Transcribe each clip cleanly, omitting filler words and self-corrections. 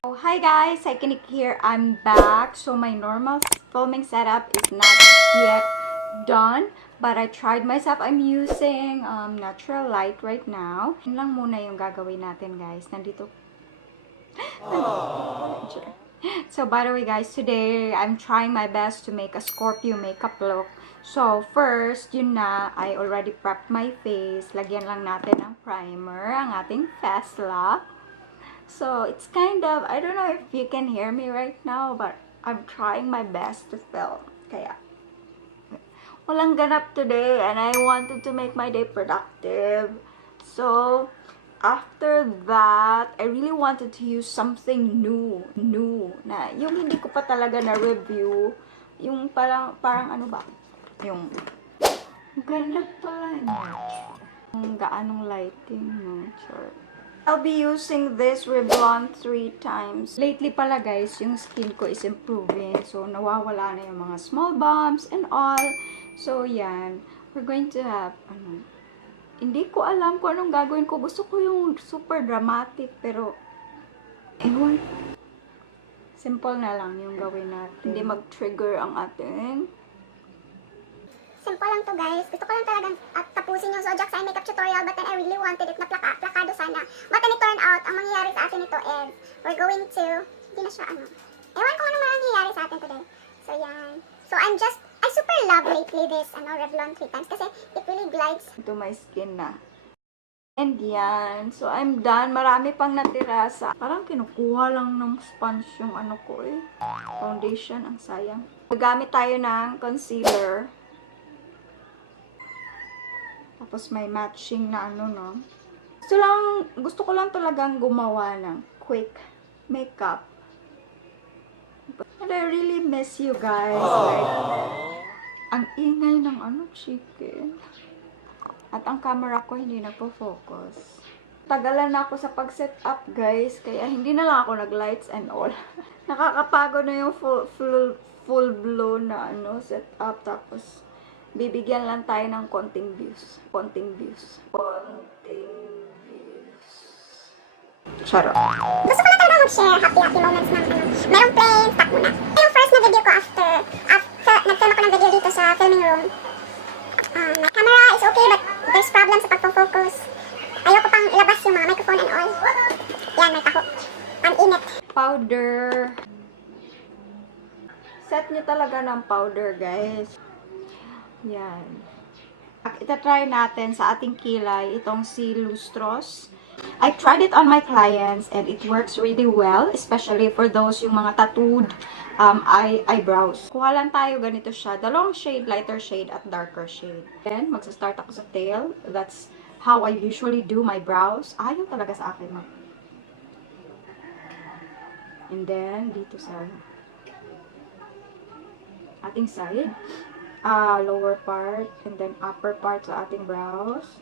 Oh, hi guys, Cykaniki here. I'm back. So my normal filming setup is not yet done, but I tried myself. I'm using natural light right now. Yun lang muna yung gagawin natin, guys. Nandito. So by the way, guys, today I'm trying my best to make a Scorpio makeup look. So first, yun na, I already prepped my face. Lagyan lang natin ng primer, ang ating face lock. So, it's kind of, I don't know if you can hear me right now, but I'm trying my best to film. Kaya, walang ganap today and I wanted to make my day productive. So, after that, I really wanted to use something new, na yung hindi ko pa talaga na-review. Yung parang ano ba? Yung, ganda pala niya. Yung gaanong lighting, no? Sure. I'll be using this Revlon 3 times. Lately pala guys, yung skin ko is improving. So, nawawala na yung mga small bumps and all. So, yan. We're going to have, hindi ko alam kung anong gagawin ko. Gusto ko yung super dramatic, pero, ewan. Simple na lang yung gawin natin. Hindi mag-trigger ang ating. Simple lang to guys. Gusto ko lang talagang tapusin yung Zodiac sign makeup tutorial, but then I really wanted it na plakado sana. But then it turned out, ang mangyayari sa atin ito is, we're going to, hindi na siya ewan ko ano mangyayari sa atin today. So yan. So I super love lately this Revlon 3 times kasi it really glides Ito my skin na. And yan. So I'm done. Marami pang natira sa, parang kinukuha lang ng sponge yung ko foundation. Ang sayang. Gagamit tayo ng concealer. Tapos may matching na no. Gusto ko lang talagang gumawa ng quick makeup. And I really miss you guys. Like, ang ingay ng chicken. At ang camera ko hindi nagpo-focus. Tagalan na ako sa pag-set up guys. Kaya hindi na lang ako nag-lights and all. Nakakapagod na yung full blown na set up. Tapos bibigyan lang tayo ng konting views. Charot. Gusto ko lang talaga mag-share happy moments ng merong plain, stop muna. Yung first na video ko after nag-film ako ng video dito sa filming room. My camera is okay but there's problem sa pagpo-focus. Ayoko pang ilabas yung mga microphone and all. Yan, may taho. Ang init. Powder. Set nyo talaga ng powder guys. Yan. Itatry natin sa ating kilay itong si Lustros. I tried it on my clients and it works really well, especially for those yung mga tattooed eyebrows. Kuha lang tayo, ganito siya. Dalawang shade, lighter shade at darker shade. Then, magsa-start ako sa tail. That's how I usually do my brows. Ayaw talaga sa akin. And then, dito sa ating side. Lower part and then upper part sa ating brows.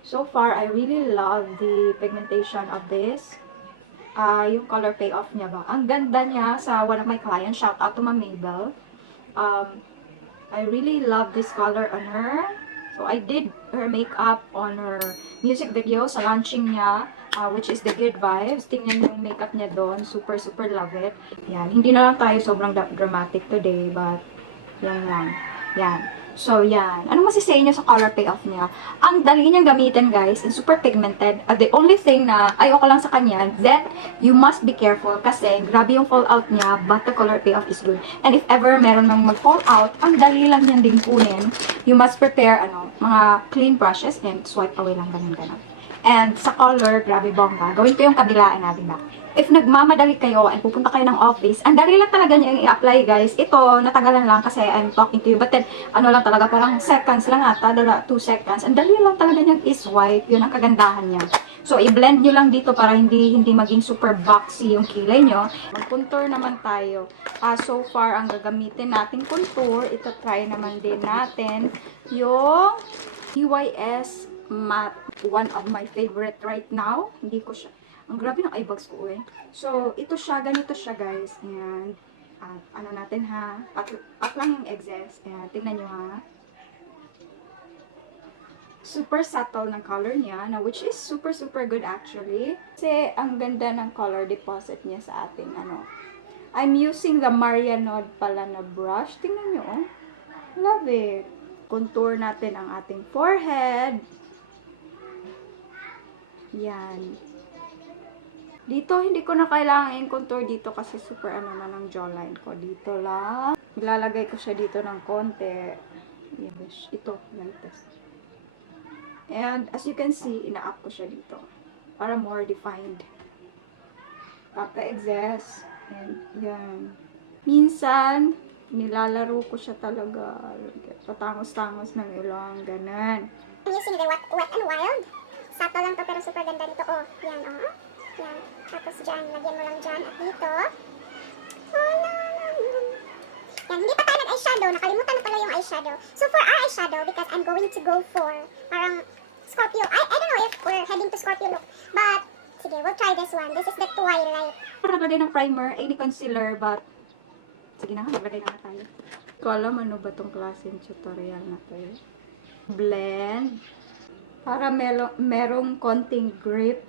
So far, I really love the pigmentation of this. Yung color payoff niya ba? Ang ganda niya sa one of my clients. Shout out to Ma'am Mabel. I really love this color on her. So, I did her makeup on her music video sa launching niya, which is the Good Vibes. Tingnan yung makeup niya doon. Super love it. Yan. Hindi na lang tayo sobrang dramatic today, but yan lang. Yan. So, yan. Ano masisay niyo sa color payoff niya? Ang dali niyang gamitin, guys, and super pigmented. The only thing na ayoko lang sa kanya, that you must be careful kasi grabe yung fallout niya, but the color payoff is good. And if ever meron nang mag-fallout, ang dali lang yan din kunin. You must prepare, mga clean brushes and swipe away lang ganun. And sa color, grabe bongga. Gawin ko yung kabilaan natin ba? If nagmamadali kayo and pupunta kayo ng office, ang dali lang talaga niya i-apply guys. Ito, natagalan lang kasi I'm talking to you. But then, lang talaga, parang seconds lang ata, 2 seconds. Ang dali lang talaga niyang i-swipe. Yun ang kagandahan niya. So, i-blend nyo lang dito para hindi maging super boxy yung kilay nyo. Mag-contour naman tayo. So far, ang gagamitin nating contour, ito try naman din natin yung DYS Matte. One of my favorite right now. Hindi ko siya. Ang grabe ng eyebags ko So, ito siya. Ganito siya guys. And, natin ha. Pat lang yung excess. Ayan, tingnan nyo ha. Super subtle ng color niya, na which is super good actually. Kasi ang ganda ng color deposit niya sa ating ano. I'm using the Marianod pala na brush. Tingnan nyo, oh. Love it. Contour natin ang ating forehead. Yan. Dito, hindi ko na kailangan i-contour dito kasi super ano na ng jawline ko. Dito lang. Ilalagay ko siya dito ng konti. Yes. Ito, like this. And as you can see, ina-up ko siya dito. Para more defined. Papa-excess. And yan. Minsan, nilalaro ko siya talaga. Patangos-tangos ng ilong. Ganon. I'm using the wet and wild. Subtle lang to pero super ganda nito. Oh, yan, oh. Yan. Tapos dyan, lagyan mo lang dyan. At dito. Yan, hindi pa tayo nag-eyeshadow. Nakalimutan na pala yung eyeshadow. So for our eyeshadow, because I'm going to go for parang Scorpio. I don't know if we're heading to Scorpio look. But, sige, we'll try this one. This is the Twilight. Naglagay ng primer, any concealer, but sige na, naglagay na tayo. Hindi ko alam ano ba tong klaseng tutorial na to. Blend. Para merong konting grip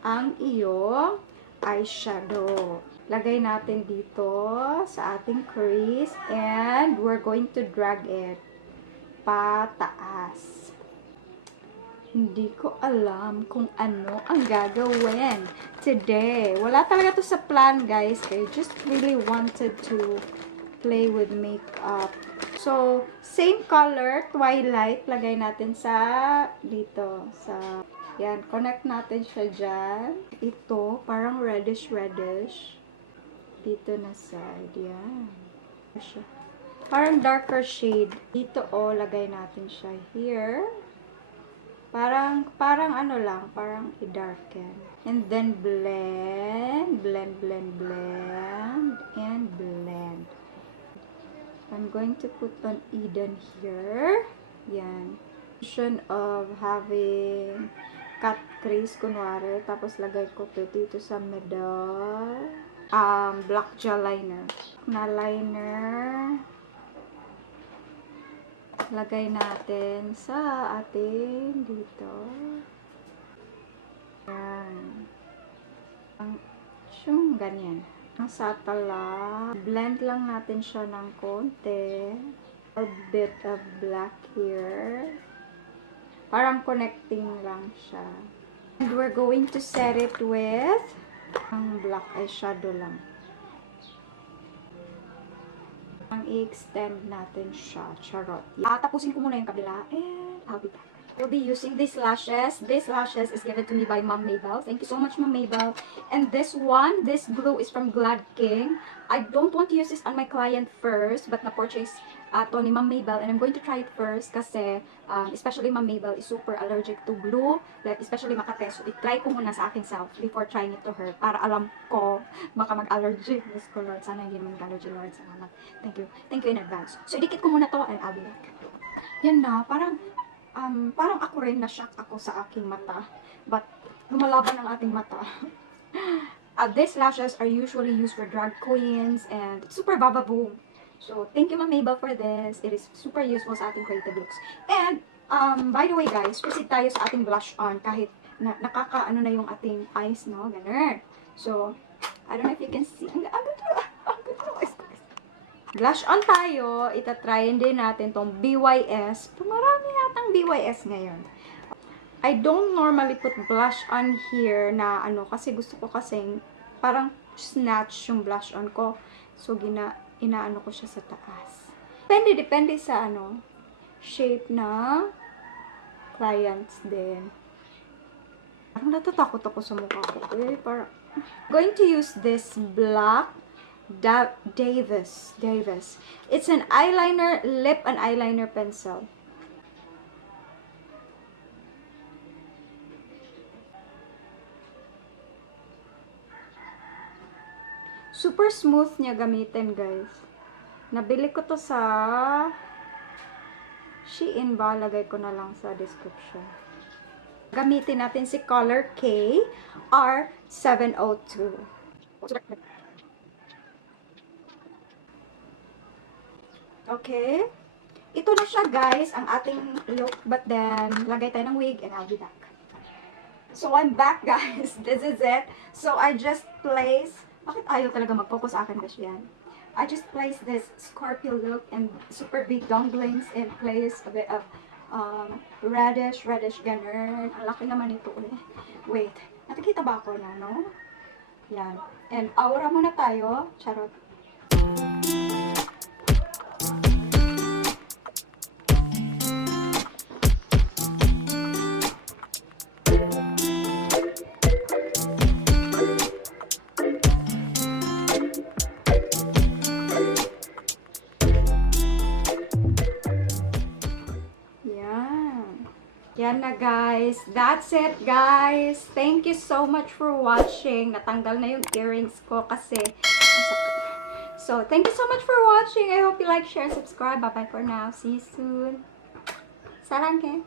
ang iyong eyeshadow. Lagay natin dito sa ating crease and we're going to drag it pataas. Hindi ko alam kung ano ang gagawin today. Wala talaga to sa plan, guys. I just really wanted to play with makeup. So, same color, Twilight, lagay natin sa dito. Sa, yan, connect natin siya dyan. Ito, parang reddish. Dito na side, yan. Parang darker shade. Dito, oh, lagay natin siya here. Parang ano lang, parang i-darken. And then blend, and blend. I'm going to put on Eden here. Yan. Option of having cut crease, kunwari. Tapos lagay ko to dito sa middle. Black gel liner. Na liner. Lagay natin sa ating dito. Yan. Yung ganyan. Ang subtle lang. Blend lang natin siya ng konti. A bit of black here. Parang connecting lang siya. And we're going to set it with ang black eyeshadow lang. Ang i-extend natin siya. Charot. Tapusin ko muna yung kabila. And I'll be back. We'll be using these lashes. This lashes is given to me by Mom Mabel. Thank you so much, Mom Mabel. And this one, this blue is from Glad King. I don't want to use this on my client first, but na-purchase to ni Mom Mabel. And I'm going to try it first kasi, especially Mom Mabel is super allergic to blue, like especially Makate. So, i-try ko muna sa akin self before trying it to her para alam ko baka mag-allergy. Diyos ko, Lord. Sana hindi naman mag-allergy, Lord. Salamat. Thank you. Thank you in advance. So, idikit ko muna to and I'll be back. Yan na. Parang ako rin na-shock ako sa aking mata. But, lumalaban ang ating mata. These lashes are usually used for drag queens and super bababoom. So, thank you, Ma'am Mabel, for this. It is super useful sa ating creative looks. And, by the way, guys, proceed tayo sa ating blush on kahit nakakaano na yung ating eyes, no? Ganun. So, I don't know if you can see. Ang ganda. Blush on tayo, itatryin din natin tong BYS. Marami yatang BYS ngayon. I don't normally put blush on here na ano, kasi gusto ko kasing parang snatch yung blush on ko. So, inaano ko siya sa taas. Depende sa ano, shape na clients din. Parang natatakot ako sa mukha ko. Parang, going to use this black Davis. It's an eyeliner, lip and eyeliner pencil. Super smooth niya gamitin, guys. Nabili ko to sa Shein ba? Lagay ko na lang sa description. Gamitin natin si color K R702. Okay. ito na siya guys, ang ating look. But then, lagay tayo ng wig and I'll be back. So, I'm back guys. This is it. So, I just place, bakit ayaw talaga mag-focus sa akin kasi yan? I just place this Scorpio look and super big dumplings and place a bit of reddish ganun. Ang laki naman ito eh. Wait, nakikita ba ako na, no? Yan. And aura muna tayo. Charot. Yan na guys. That's it guys. Thank you so much for watching. Natanggal na yung earrings ko kasi so, thank you so much for watching. I hope you like, share, and subscribe. Bye-bye for now. See you soon. Sarangke.